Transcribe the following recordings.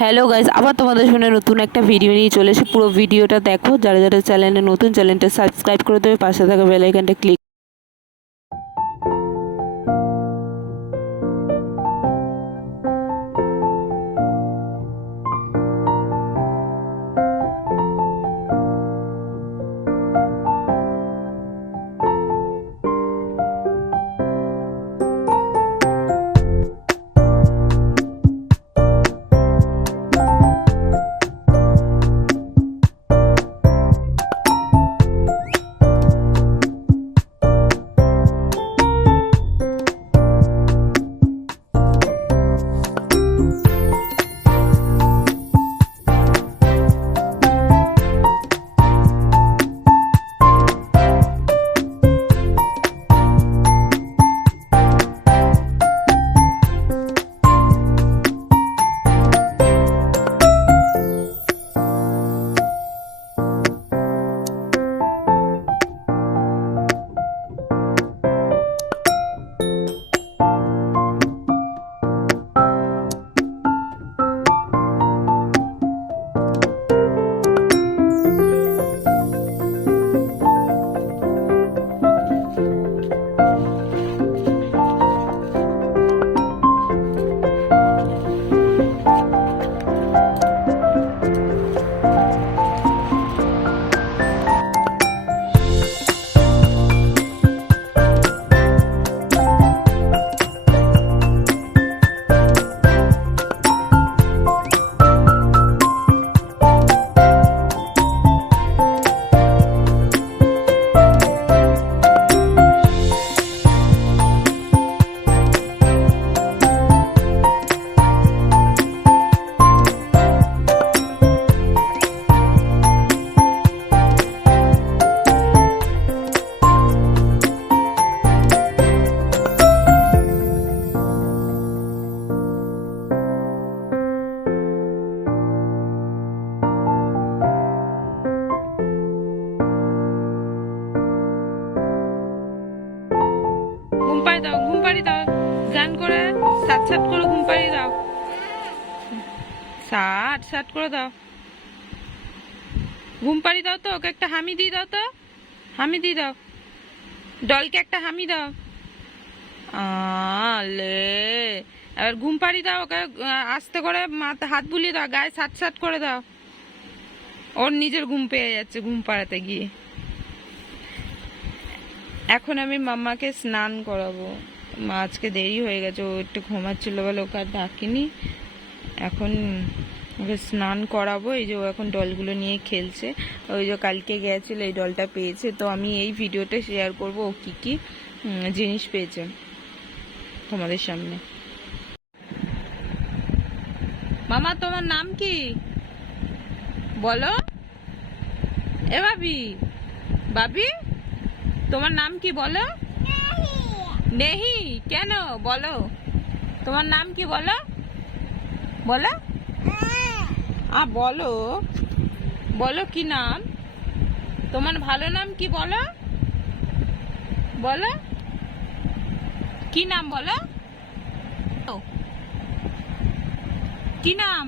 Hello guys আবার তোমাদের শুনে নতুন একটা ভিডিও নিয়ে চলে এসে পুরো ভিডিওটা দেখো, যারা যারা চ্যানেলে নতুন চ্যানেলটা সাবস্ক্রাইব করে দেবে, পাশে থাকা বেলাইকানটা ক্লিক পাড়ি দাও। গান করে সাত সাত করে ঘুম পাড়িয়ে দাও। সাত সাত করে দাও। ঘুম পাড়ি দাও তো, ওকে একটা হামি দিয়ে দাও তো। হামি দিয়ে দাও। ডলকে একটা হামি দাও। আলে। এবার ঘুম পাড়ি দাও, ওকে আস্তে করে মাথা, হাত বুলিয়ে দাও, গায়ে সাত সাত করে দাও। ওর নিজের ঘুম পেয়ে যাচ্ছে, ঘুম পাড়াতে গিয়ে। এখন আমি মাম্মাকে স্নান করাবো। আজকে দেরি হয়ে গেছে, ও একটু ঘুমাচ্ছিল বলে ওকে আর ডাকিনি। এখন ওকে স্নান করাবো, এই যে ও এখন ডলগুলো নিয়ে খেলছে। ওই যে কালকে গেছিল, এই ডলটা পেয়েছে। তো আমি এই ভিডিওটা শেয়ার করব, ও কী কী জিনিস পেয়েছে তোমাদের সামনে। মামা, তোমার নাম কি? বলো। এ বাবি বাবি তোমার নাম কি বলো? নেহি কেন? বলো। তোমার নাম কি বলো? বলো। আ বলো। বলো কি নাম? তোমার ভালো নাম কি বলো? বলো। কি নাম বলো? কি নাম?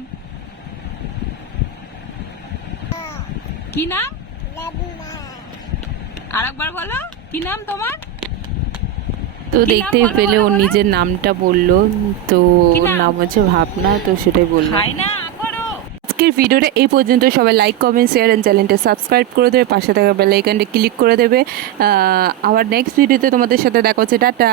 কি নাম? আরেকবার বলো। কি নাম তোমার? তো দেখতে দেখতেই পেলে ও ওর নিজের নামটা বলল। তো ওর নাম? হচ্ছে ভাবনা তো সেটাই বলল। না আজকের ভিডিওটা এই পর্যন্ত। সবাই লাইক কমেন্ট শেয়ার অ্যান্ড চ্যানেলটা সাবস্ক্রাইব করে দেবে। পাশে থাকা বেলাইকানটা ক্লিক করে দেবে। আবার নেক্সট ভিডিওতে তোমাদের সাথে দেখা হচ্ছে। টাটা!